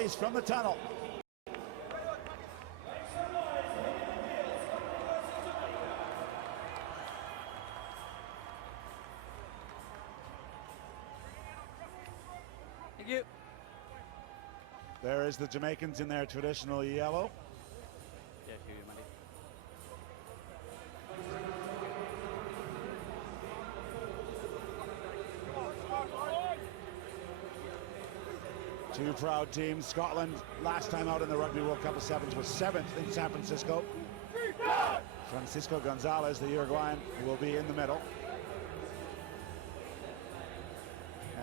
from the tunnel. Thank you. There is the Jamaicans in their traditional yellow. Yeah, here you, Mandy. Two proud teams. Scotland, last time out in the Rugby World Cup of Sevens, was 7th in San Francisco. Francisco Gonzalez, the Uruguayan, will be in the middle.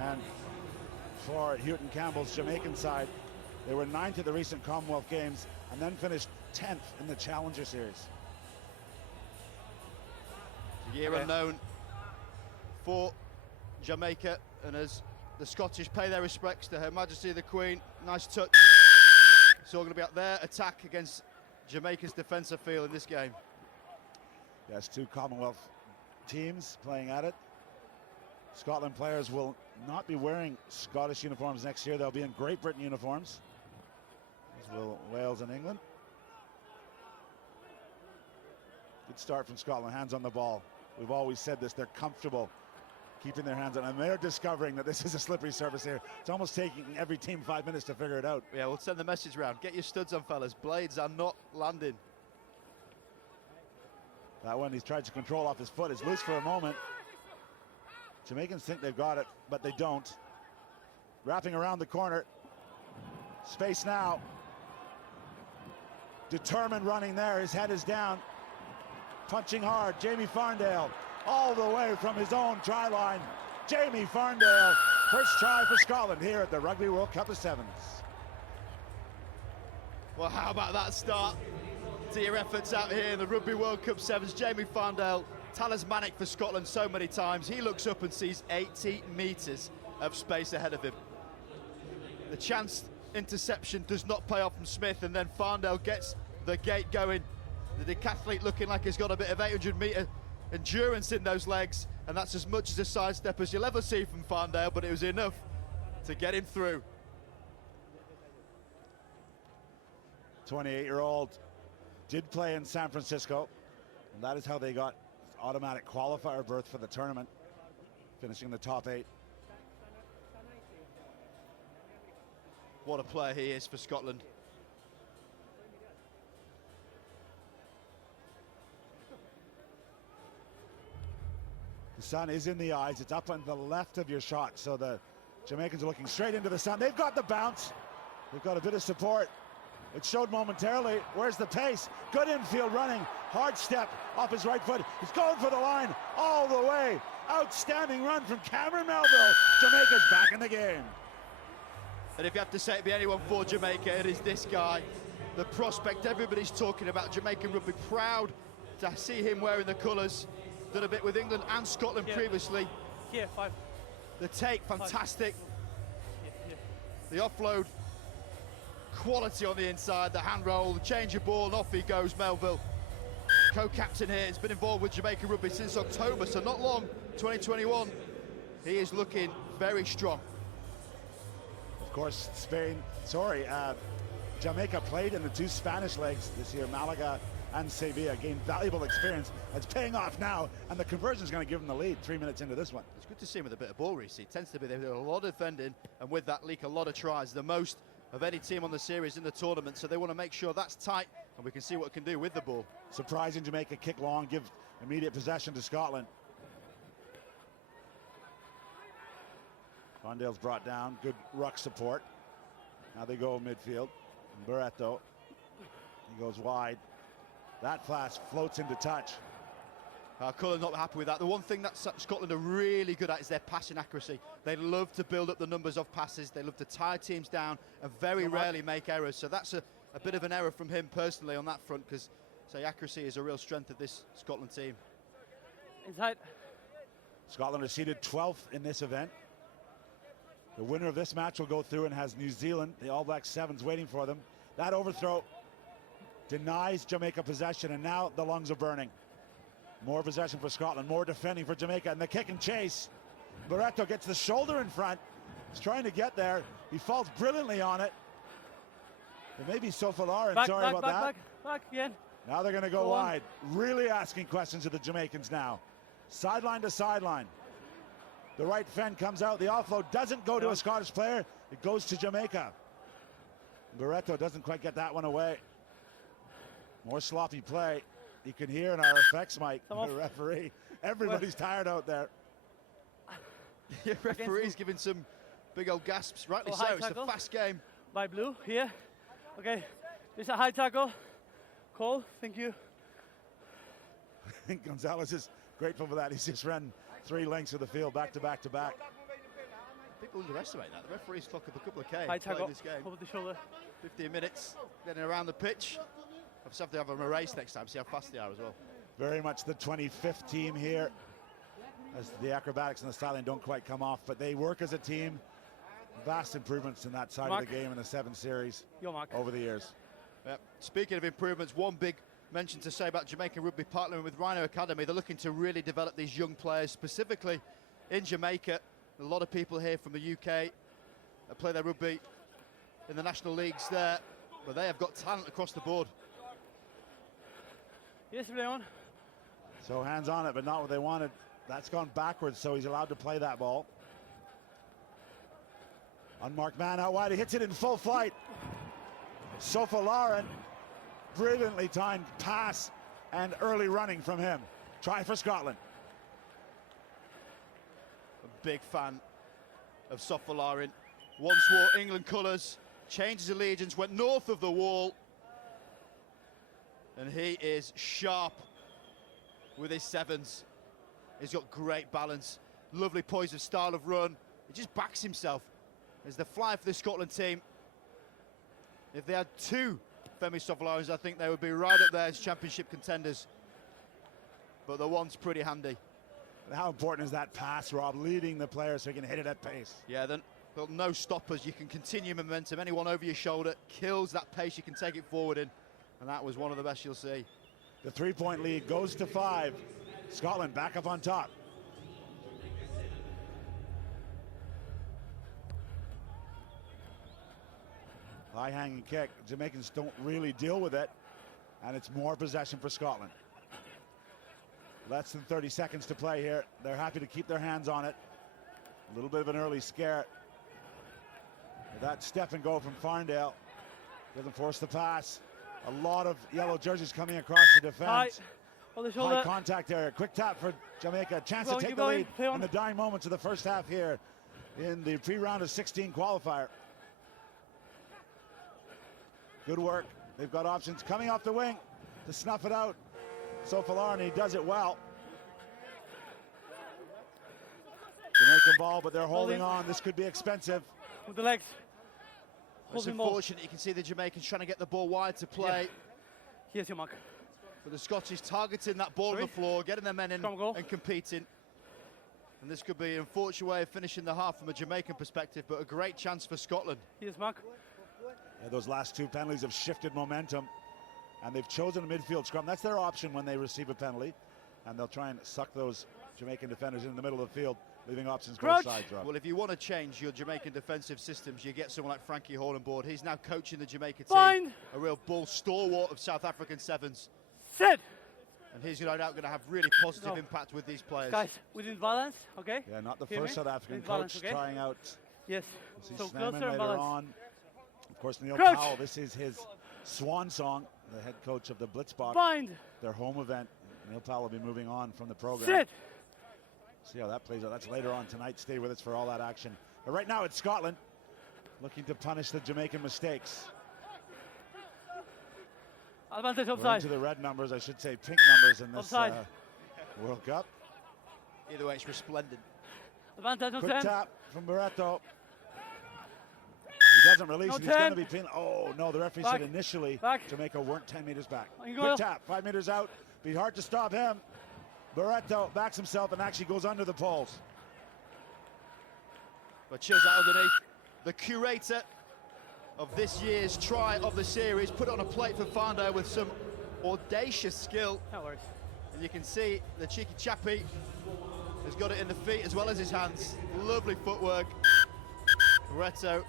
And for Houghton Campbell's Jamaican side, they were 9th at the recent Commonwealth Games and then finished 10th in the Challenger Series. A year unknown for Jamaica, and as the Scottish pay their respects to Her Majesty the Queen, nice touch. It's all going to be up their attack against Jamaica's defensive field in this game. Yes, two Commonwealth teams playing at it. Scotland players will not be wearing Scottish uniforms next year. They'll be in Great Britain uniforms, as will Wales and England. Good start from Scotland, hands on the ball. We've always said this, they're comfortable keeping their hands on it, and they're discovering that this is a slippery surface here. It's almost taking every team 5 minutes to figure it out. Yeah, we'll send the message round. Get your studs on, fellas. Blades are not landing. That one he's tried to control off his foot is loose for a moment. Jamaicans think they've got it, but they don't. Wrapping around the corner. Space now. Determined running there. His head is down. Punching hard. Jamie Farndale all the way from his own try line. Jamie Farndale, first try for Scotland here at the Rugby World Cup of Sevens. Well, how about that start to your efforts out here in the Rugby World Cup Sevens? Jamie Farndale, talismanic for Scotland so many times. He looks up and sees 80 metres of space ahead of him. The chance interception does not pay off from Smith, and then Farndale gets the gate going. The decathlete looking like he's got a bit of 800-metre endurance in those legs, and that's as much as a sidestep as you'll ever see from Farndale, but it was enough to get him through. 28-year-old did play in San Francisco, and that is how they got automatic qualifier berth for the tournament, finishing in the top 8. What a player he is for Scotland. The sun is in the eyes. It's up on the left of your shot, so the Jamaicans are looking straight into the sun. They've got the bounce. They've got a bit of support. It showed momentarily. Where's the pace? Good infield running. Hard step off his right foot. He's going for the line all the way. Outstanding run from Cameron Melville. Jamaica's back in the game. And if you have to say it'd be anyone for Jamaica, it is this guy. The prospect everybody's talking about. Jamaican rugby, proud to see him wearing the colours. Done a bit with England and Scotland previously. Here, 5. The take, fantastic. The offload, quality on the inside, the hand roll, the change of ball, and off he goes, Melville. Co-captain here, has been involved with Jamaican rugby since October, so not long, 2021. He is looking very strong. Of course, Jamaica played in the two Spanish legs this year, Malaga and Sevilla, gained valuable experience. It's paying off now, and the conversion is going to give them the lead 3 minutes into this one. It's good to see him with a bit of ball, Reece. He tends to be there with a lot of defending, and with that leak, a lot of tries, the most of any team on the series in the tournament, so they want to make sure that's tight, and we can see what it can do with the ball. Surprising Jamaica kick long, give immediate possession to Scotland. Farndale's brought down, good ruck support. Now they go midfield. Barreto, he goes wide. That pass floats into touch. Cullen not happy with that. The one thing that Scotland are really good at is their passing accuracy. They love to build up the numbers of passes. They love to tie teams down and very rarely make errors. So that's a bit of an error from him personally on that front, because accuracy is a real strength of this Scotland team. Inside. Scotland are seeded 12th in this event. The winner of this match will go through and has New Zealand, the All Black Sevens, waiting for them. That overthrow denies Jamaica possession, and now the lungs are burning. More possession for Scotland, more defending for Jamaica, and the kick and chase. Barreto gets the shoulder in front. He's trying to get there. He falls brilliantly on it. It may be Sofalar, Back, sorry back, about back, that. back again. Now they're going to go Go on. wide. Really asking questions of the Jamaicans now. Sideline to sideline. The right fend comes out. The offload doesn't go to a Scottish player. It goes to Jamaica. Barreto doesn't quite get that one away. More sloppy play. You can hear in our effects mic, the referee. Everybody's tired out there. The referee's giving some big old gasps. Rightly so. It's a fast game. By blue here. Okay, it's a high tackle. Cole, thank you. I think Gonzalez is grateful for that. He's just run 3 lengths of the field back to back to back. People underestimate that. The referee's clocked up a couple of K High tackle, this game. over the shoulder. 15 minutes, getting around the pitch. I'll just have to have them a race next time, see how fast they are as well. Very much the 25th team here, as the acrobatics and the styling don't quite come off, but they work as a team. Vast improvements in that side of the game in the 7 series over the years. Yep. Speaking of improvements, one big mention to say about Jamaican Rugby partnering with Rhino Academy. They're looking to really develop these young players, specifically in Jamaica. A lot of people here from the UK that play their rugby in the national leagues there, but they have got talent across the board. Yes, Leon. So hands on it, but not what they wanted. That's gone backwards, so he's allowed to play that ball. Unmarked man out wide, he hits it in full flight. Sofalar, brilliantly timed pass and early running from him. Try for Scotland. A big fan of Sofalar. Once wore England colours, changed his allegiance, went north of the wall. And he is sharp with his 7s. He's got great balance, lovely poise of style of run. He just backs himself as the flyer for the Scotland team. If they had 2 Femi Sofalaris, I think they would be right up there as championship contenders. But the one's pretty handy. And how important is that pass, Rob, leading the player so he can hit it at pace? Yeah, then got no stoppers. You can continue momentum. Anyone over your shoulder kills that pace. You can take it forward in. And that was one of the best you'll see. The 3-point lead goes to 5. Scotland back up on top. High hanging kick. Jamaicans don't really deal with it, and it's more possession for Scotland. Less than 30 seconds to play here. They're happy to keep their hands on it. A little bit of an early scare. That step and go from Farndale doesn't force the pass. A lot of yellow jerseys coming across the defense. High contact area. Quick tap for Jamaica. Chance to take the lead in the dying moments of the first half here in the pre-round of 16 qualifier. Good work. They've got options coming off the wing to snuff it out. Sofalar, and he does it well. Jamaican ball, but they're holding on. This could be expensive. With the legs. It's unfortunate. You can see the Jamaicans trying to get the ball wide to play. Yeah. Here's your mark. But the Scottish targeting that ball on the floor, getting their men in and competing. And this could be an unfortunate way of finishing the half from a Jamaican perspective, but a great chance for Scotland. Here's mark. Yeah, those last 2 penalties have shifted momentum, and they've chosen a midfield scrum. That's their option when they receive a penalty, and they'll try and suck those Jamaican defenders in the middle of the field, leaving options both sides. Rob. Well, if you want to change your Jamaican defensive systems, you get someone like Frankie Hall on board. He's now coaching the Jamaica team, a real bull stalwart of South African 7s. Sit. And he's no doubt going to have really positive impact with these players. Guys, within balance, okay? Yeah, not the first South African coach trying out. Yes. So closer later on. Of course, Neil Crouch. Powell, this is his swan song, the head coach of the Blitzbach. Bind. Their home event. Neil Powell will be moving on from the program. Sit. See how that plays out. That's later on tonight. Stay with us for all that action. But right now it's Scotland looking to punish the Jamaican mistakes. Advantage We're offside. into the red numbers, I should say pink numbers in this World Cup. Either way, it's resplendent. Advantage on Quick 10. tap from Barreto. He doesn't release it. He's going to be penalized. Oh, no, the referee said initially Jamaica weren't 10 meters back. Quick tap, 5 meters out. Be hard to stop him. Barreto backs himself and actually goes under the poles. But chills out underneath. The curator of this year's try of the series put it on a plate for Farndale with some audacious skill. No worries. And you can see the cheeky chappie has got it in the feet as well as his hands. Lovely footwork. Barreto.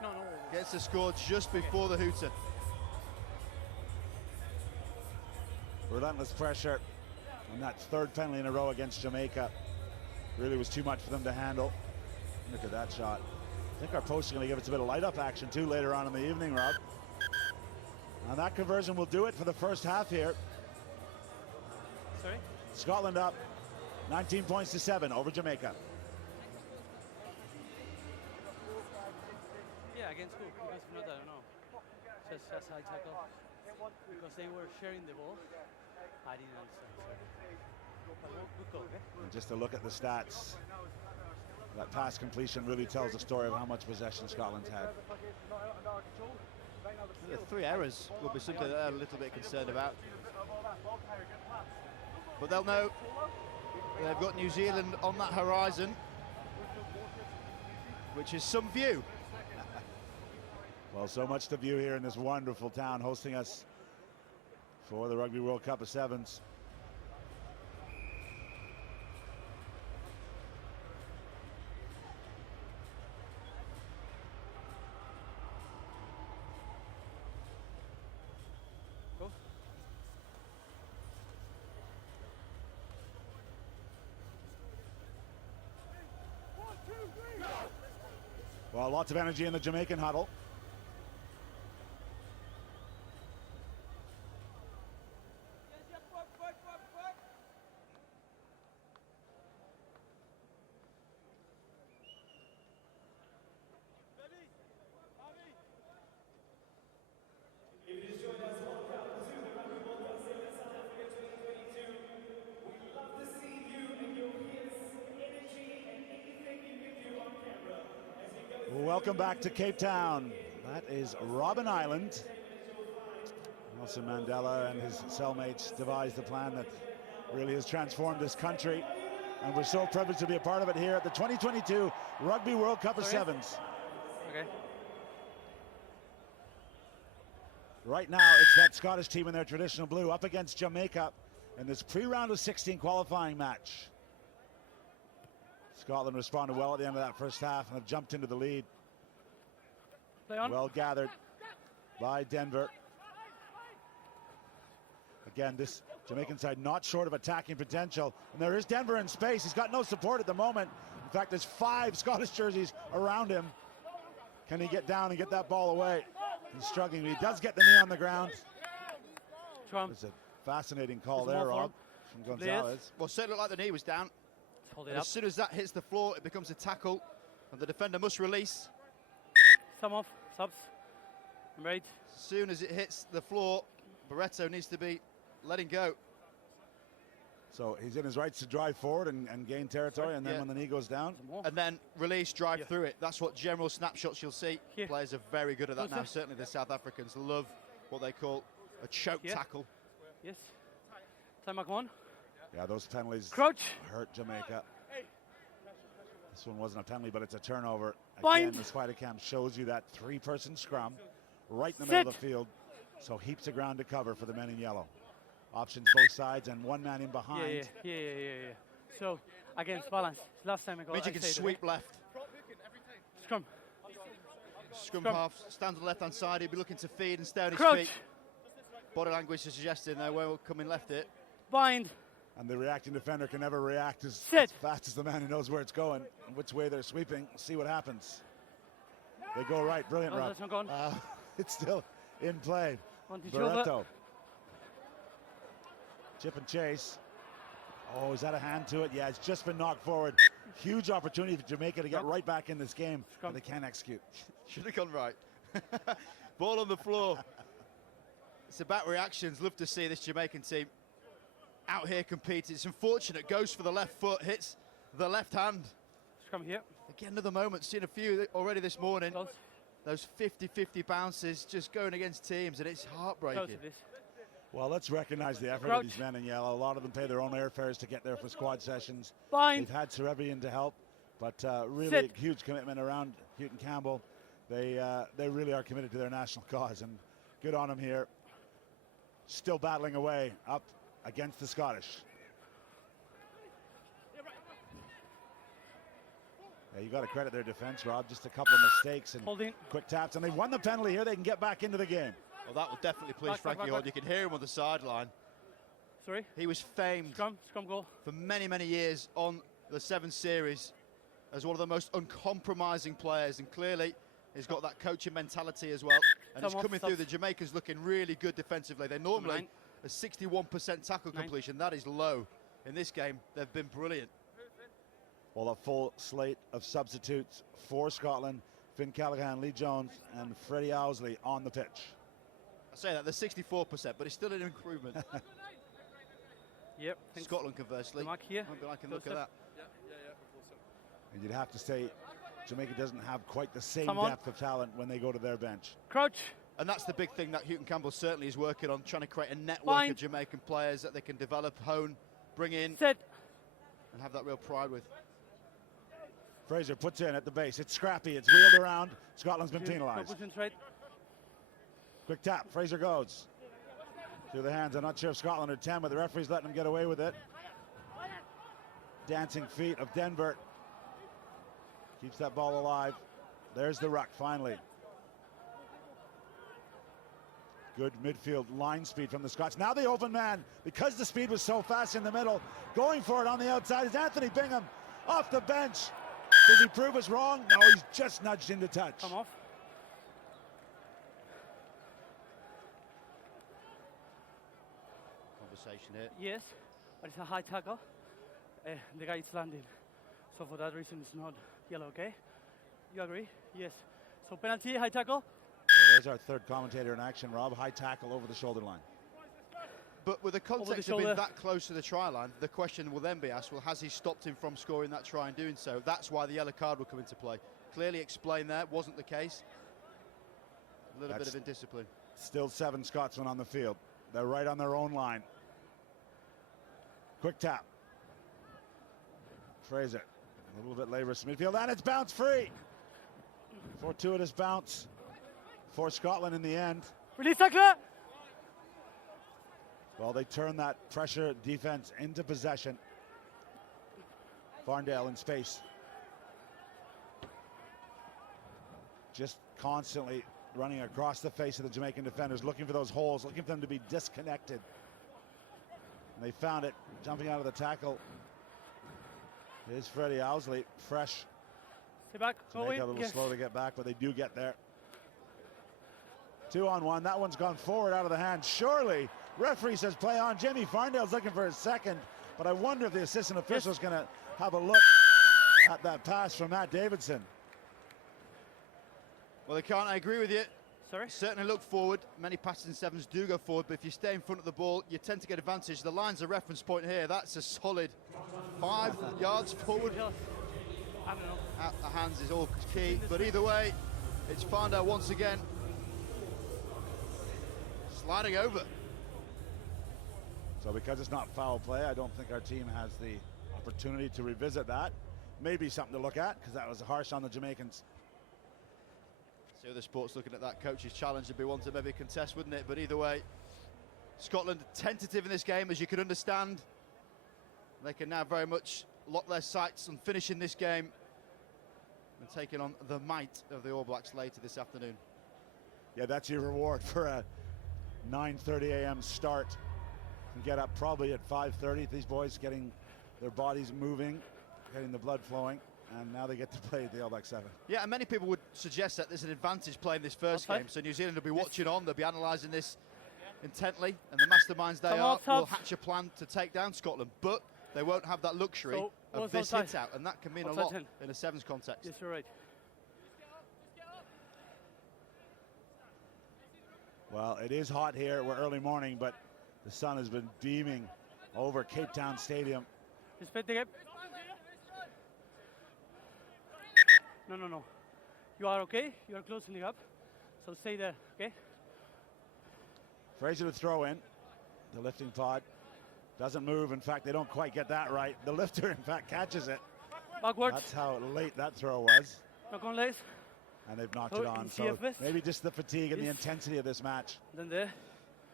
No. Gets the score just before the hooter. Relentless pressure. And that third penalty in a row against Jamaica really was too much for them to handle. Look at that shot. I think our post is going to give us a bit of light-up action too later on in the evening, Rob. And that conversion will do it for the first half here. Sorry? Scotland up 19 points to 7 over Jamaica. Yeah, against who? Because if not, I don't know. Just high tackle. Because they were sharing the ball. I didn't understand, sorry. Good goal, eh? And just to look at the stats, that pass completion really tells the story of how much possession Scotland's had. The 3 errors will be something that they're a little bit concerned about. But they'll know they've got New Zealand on that horizon, which is some view. Well, so much to view here in this wonderful town hosting us for the Rugby World Cup of Sevens. Well, lots of energy in the Jamaican huddle. Welcome back to Cape Town. That is Robben Island. Nelson Mandela and his cellmates devised a plan that really has transformed this country. And we're so privileged to be a part of it here at the 2022 Rugby World Cup of Sevens. Okay. Right now, it's that Scottish team in their traditional blue up against Jamaica in this pre-round of 16 qualifying match. Scotland responded well at the end of that first half and have jumped into the lead. Play on. Well gathered by Denver. Again, this Jamaican side not short of attacking potential. And there is Denver in space. He's got no support at the moment. In fact, there's 5 Scottish jerseys around him. Can he get down and get that ball away? He's struggling. He does get the knee on the ground. It's a fascinating call there, Rob, from Gonzalez. Well, certainly looked like the knee was down. Hold it up. As soon as that hits the floor, it becomes a tackle, and the defender must release. Some off, subs. I'm ready. As soon as it hits the floor, Barreto needs to be letting go. So he's in his rights to drive forward and gain territory, and then when the knee goes down. And then release, drive through it. That's what general snapshots you'll see. Players are very good at that now. Certainly the South Africans love what they call a choke tackle. Yes. Time back on. Yeah, those penalties Crouch. hurt Jamaica. This one wasn't a penalty, but it's a turnover. Bind. Again, the spider cam shows you that 3-person scrum right in the middle of the field. So heaps of ground to cover for the men in yellow. Options both sides and one man in behind. Yeah. So, against balance. Last time I got Means you can sweep left. Scrum. Scrum half, stands on the left-hand side. He'll be looking to feed and stay on his feet. Body language is suggesting they will come in left it. Bind. And the reacting defender can never react as fast as the man who knows where it's going and which way they're sweeping. See what happens. They go right. Brilliant, Rob. That's not gone. It's still in play. Barreto. Chip and chase. Oh, is that a hand to it? Yeah, it's just been knocked forward. Huge opportunity for Jamaica to get right back in this game, but they can't execute. Should have gone right. Ball on the floor. It's about reactions. Love to see this Jamaican team out here competing. It's unfortunate. Goes for the left foot, hits the left hand. Scrum here. Again, another moment. Seen a few already this morning. Those 50-50 bounces just going against teams, and it's heartbreaking. Well, let's recognize the effort of these men in yellow. A lot of them pay their own airfares to get there for squad sessions. They've had Cerebrian to help, but really huge commitment around Houghton Campbell. They really are committed to their national cause, and good on them here. Still battling away up against the Scottish. Yeah, you got to credit their defense, Rob. Just a couple of mistakes and Holding. quick taps, and they've won the penalty here. They can get back into the game. Well, that will definitely please Back, Frankie Horn. You can hear him on the sideline. Sorry. He was famed Scrum goal. for many, many years on the 7 series as one of the most uncompromising players, and clearly he's got that coaching mentality as well. And he's coming through. The Jamaicans looking really good defensively. They normally a 61% tackle completion. That is low. In this game, they've been brilliant. Well, a full slate of substitutes for Scotland. Finn Callaghan, Lee Jones, and Freddie Owsley on the pitch. I say that, they're 64%, but it's still an improvement. Yep. Scotland, conversely, Mark here. might be liking the look at that. And you'd have to say Jamaica doesn't have quite the same depth of talent when they go to their bench. Crouch. And that's the big thing that Houghton Campbell certainly is working on, trying to create a network of Jamaican players that they can develop, hone, bring in, and have that real pride with. Fraser puts in at the base. It's scrappy. It's wheeled around. Scotland's been penalised. Quick tap. Fraser goes through the hands. I'm not sure if Scotland are 10, but the referee's letting him get away with it. Dancing feet of Denver. Keeps that ball alive. There's the ruck finally. Good midfield line speed from the Scots. Now the open man, because the speed was so fast in the middle, going for it on the outside is Anthony Bingham off the bench. Does he prove us wrong? No, he's just nudged into touch. Come off. Conversation here. Yes, but it's a high tackle. The guy is landing. So for that reason, it's not yellow, okay? You agree? Yes. So penalty, high tackle. Well, there's our third commentator in action, Rob. High tackle over the shoulder line. But with the context of being that close to the try line, the question will then be asked, well, has he stopped him from scoring that try and doing so? That's why the yellow card will come into play. Clearly explained there, wasn't the case. A little bit of indiscipline. Still 7 Scotsmen on the field. They're right on their own line. Quick tap. Fraser, a little bit laborious midfield, and it's bounce free. Fortuitous bounce for Scotland in the end. Release tackler. Well, they turn that pressure defense into possession. Farndale in space. Just constantly running across the face of the Jamaican defenders, looking for those holes, looking for them to be disconnected. And they found it, jumping out of the tackle. Here's Freddie Owsley, fresh. Stay back. Jamaica a little slow to get back, but they do get there. 2-on-1, that one's gone forward out of the hand. Surely, referee says play on. Jamie Farndale's looking for his second, but I wonder if the assistant official's going to have a look at that pass from Matt Davidson. Well, they can't, I agree with you. Sorry? Certainly look forward. Many passes in 7s do go forward, but if you stay in front of the ball, you tend to get advantage. The line's a reference point here. That's a solid 5 yards forward. I don't know. Out the hands is all key, but either way, it's Farndale once again. Sliding over. So because it's not foul play, I don't think our team has the opportunity to revisit that. Maybe something to look at, because that was harsh on the Jamaicans. See other sports looking at that coach's challenge and be one to maybe contest, wouldn't it? But either way, Scotland tentative in this game, as you can understand. They can now very much lock their sights on finishing this game and taking on the might of the All Blacks later this afternoon. Yeah, that's your reward for a 9:30 a.m. start. You get up probably at 5:30. These boys getting their bodies moving, getting the blood flowing, and now they get to play the All Black 7. Yeah, and many people would suggest that there's an advantage playing this first game. So New Zealand will be watching on, they'll be analysing this intently, and the masterminds they are will hatch a plan to take down Scotland. But they won't have that luxury of this hit out, and that can mean a lot in a 7s context. Yes, you're right. Well, it is hot here. We're early morning, but the sun has been beaming over Cape Town Stadium. Respect the gap. No. You are okay. You are closing the gap. So stay there, okay? Fraser to throw in. The lifting pod doesn't move. In fact, they don't quite get that right. The lifter, in fact, catches it. Backwards. That's how late that throw was. Knock on legs. And they've knocked it on. So maybe just the fatigue and the intensity of this match. Then there.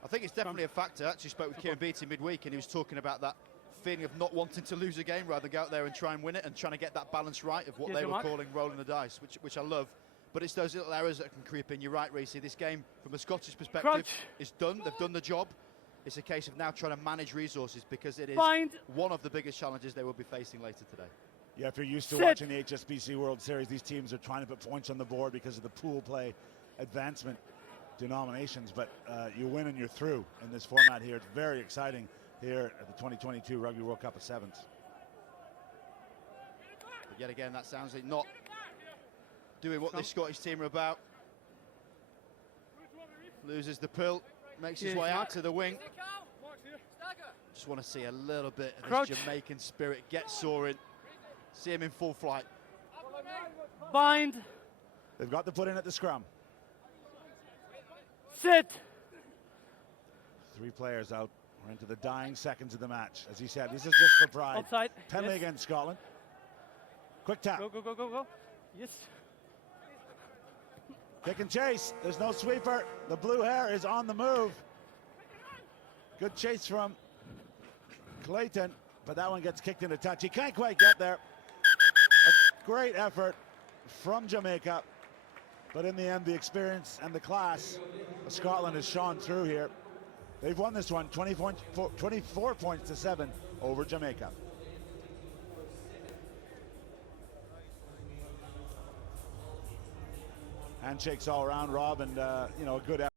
I think it's definitely a factor. I actually spoke with Kieran Beattie midweek, and he was talking about that feeling of not wanting to lose a game, rather than go out there and try and win it, and trying to get that balance right of what Here's they your were mark. calling rolling the dice, which I love. But it's those little errors that can creep in. You're right, Reece. This game, from a Scottish perspective, Crouch. is done. They've done the job. It's a case of now trying to manage resources, because it is Bind. one of the biggest challenges they will be facing later today. Yeah, if you're used to Sit. watching the HSBC World Series, these teams are trying to put points on the board because of the pool play advancement denominations, but you win and you're through in this format here. It's very exciting here at the 2022 Rugby World Cup of Sevens. But yet again, that sounds like not doing what this Scottish team are about. Loses the pill, makes his Here's way Mark. out to the wing. Just want to see a little bit of Crouch. this Jamaican spirit get soaring. See him in full flight. Bind. They've got to put in at the scrum. Sit. 3 players out. We're into the dying seconds of the match. As he said, this is just for pride. Outside. Penalty Yes. against Scotland. Quick tap. Go, go, go, go, go. Yes. Kick and chase. There's no sweeper. The blue hair is on the move. Good chase from Clayton, but that one gets kicked into touch. He can't quite get there. A great effort from Jamaica, but in the end, the experience and the class of Scotland has shone through here. They've won this one 24 points to 7 over Jamaica. Handshakes all around, Rob, and you know, a good effort.